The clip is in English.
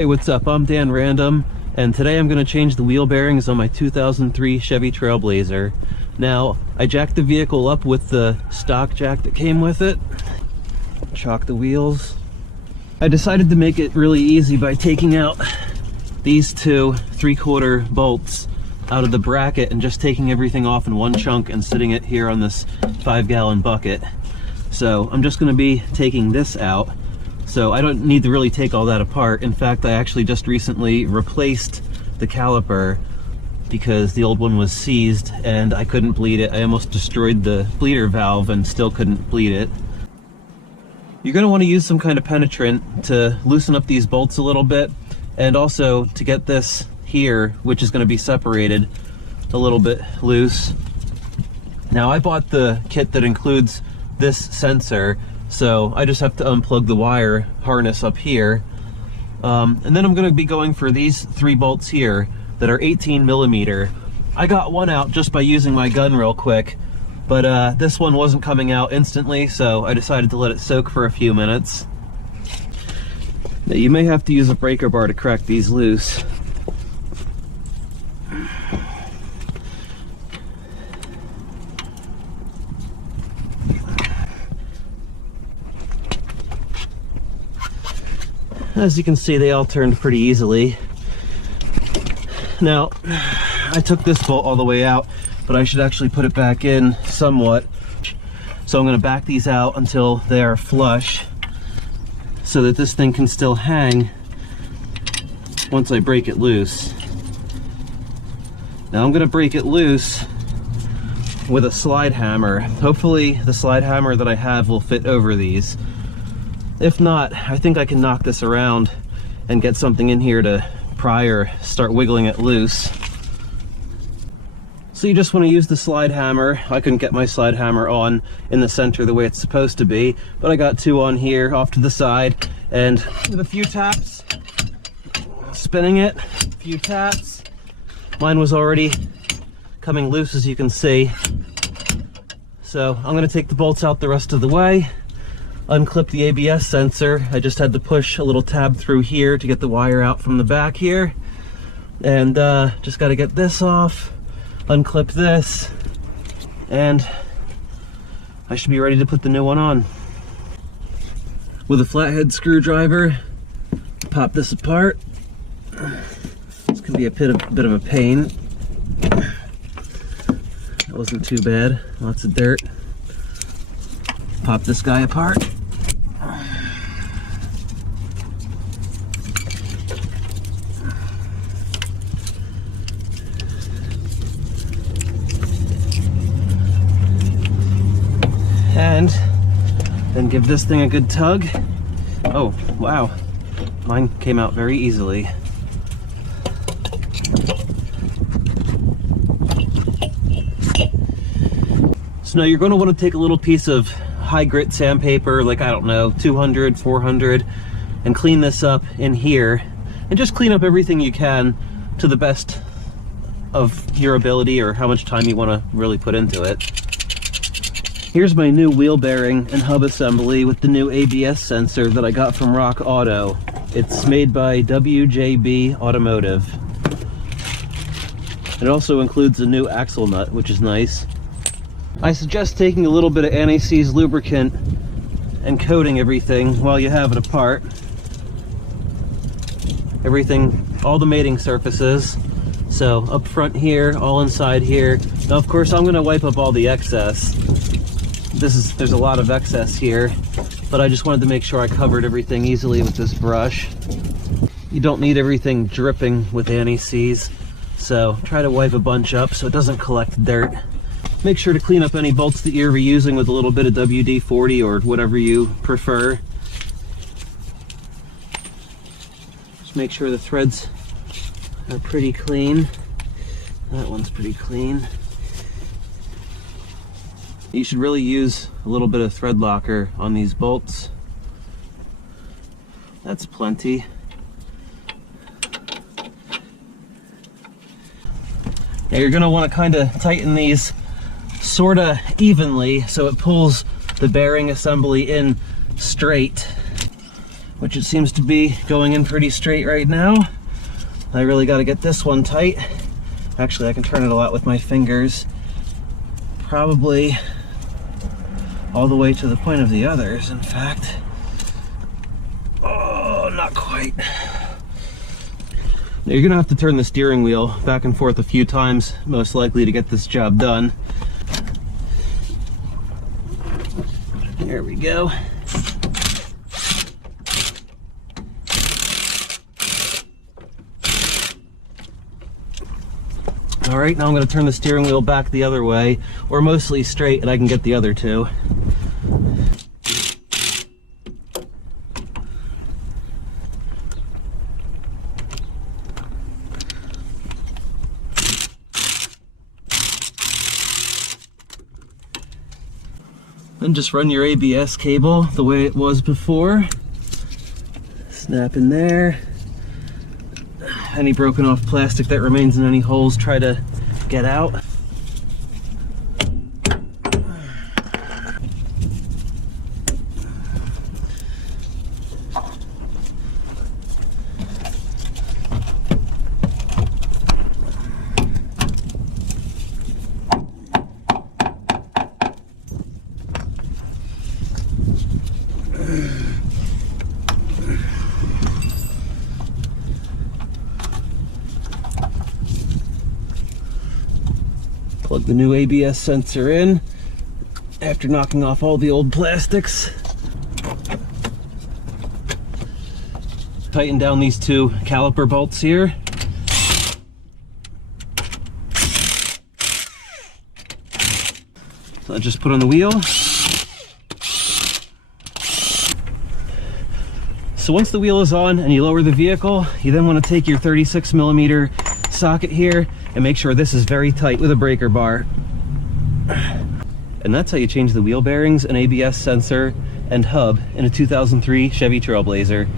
Hey, what's up? I'm Dan Random, and today I'm going to change the wheel bearings on my 2003 Chevy Trailblazer. Now, I jacked the vehicle up with the stock jack that came with it, chock the wheels. I decided to make it really easy by taking out these two 3/4 bolts out of the bracket and just taking everything off in one chunk and sitting it here on this 5-gallon bucket. So I'm just going to be taking this out. So I don't need to really take all that apart. In fact, I actually just recently replaced the caliper because the old one was seized and I couldn't bleed it. I almost destroyed the bleeder valve and still couldn't bleed it. You're going to want to use some kind of penetrant to loosen up these bolts a little bit, and also to get this here, which is going to be separated, a little bit loose. Now, I bought the kit that includes this sensor, so I just have to unplug the wire harness up here. And then I'm going to be going for these 3 bolts here that are 18 millimeter. I got one out just by using my gun real quick, but this one wasn't coming out instantly, so I decided to let it soak for a few minutes. Now, you may have to use a breaker bar to crack these loose. As you can see, they all turned pretty easily. Now, I took this bolt all the way out, but I should actually put it back in somewhat. So I'm going to back these out until they are flush so that this thing can still hang once I break it loose. Now I'm going to break it loose with a slide hammer. Hopefully the slide hammer that I have will fit over these. If not, I think I can knock this around and get something in here to pry or start wiggling it loose. So you just want to use the slide hammer. I couldn't get my slide hammer on in the center the way it's supposed to be, but I got 2 on here off to the side, and with a few taps, spinning it, a few taps, mine was already coming loose, as you can see. So I'm going to take the bolts out the rest of the way, unclip the ABS sensor. I just had to push a little tab through here to get the wire out from the back here, and just got to get this off, unclip this, and I should be ready to put the new one on. With a flathead screwdriver, pop this apart. This can be a bit of a pain. That wasn't too bad. Lots of dirt. Pop this guy apart. And then give this thing a good tug. Oh, wow. Mine came out very easily. So now you're going to want to take a little piece of high grit sandpaper, like, I don't know, 200, 400, and clean this up in here. And just clean up everything you can to the best of your ability or how much time you want to really put into it. Here's my new wheel bearing and hub assembly with the new ABS sensor that I got from Rock Auto. It's made by WJB Automotive. It also includes a new axle nut, which is nice. I suggest taking a little bit of anti-seize lubricant and coating everything while you have it apart. Everything, all the mating surfaces. So up front here, all inside here. Now, of course, I'm going to wipe up all the excess. There's a lot of excess here, but I just wanted to make sure I covered everything easily with this brush. You don't need everything dripping with anti-seize, so try to wipe a bunch up so it doesn't collect dirt. Make sure to clean up any bolts that you're reusing with a little bit of WD-40 or whatever you prefer. Just make sure the threads are pretty clean. That one's pretty clean. You should really use a little bit of thread locker on these bolts. That's plenty. Now you're going to want to kind of tighten these sort of evenly so it pulls the bearing assembly in straight, which it seems to be going in pretty straight right now. I really got to get this one tight. Actually, I can turn it a lot with my fingers. Probably all the way to the point of the others, in fact. Oh, not quite. Now you're gonna have to turn the steering wheel back and forth a few times, most likely, to get this job done. There we go. All right, now I'm going to turn the steering wheel back the other way, or mostly straight, and I can get the other two. Then just run your ABS cable the way it was before. Snap in there. Any broken off plastic that remains in any holes, try to get out. Plug the new ABS sensor in after knocking off all the old plastics. Tighten down these two caliper bolts here. So I just put on the wheel. So once the wheel is on and you lower the vehicle, you then want to take your 36mm socket here and make sure this is very tight with a breaker bar. And that's how you change the wheel bearings, an ABS sensor, and hub in a 2003 Chevy Trailblazer.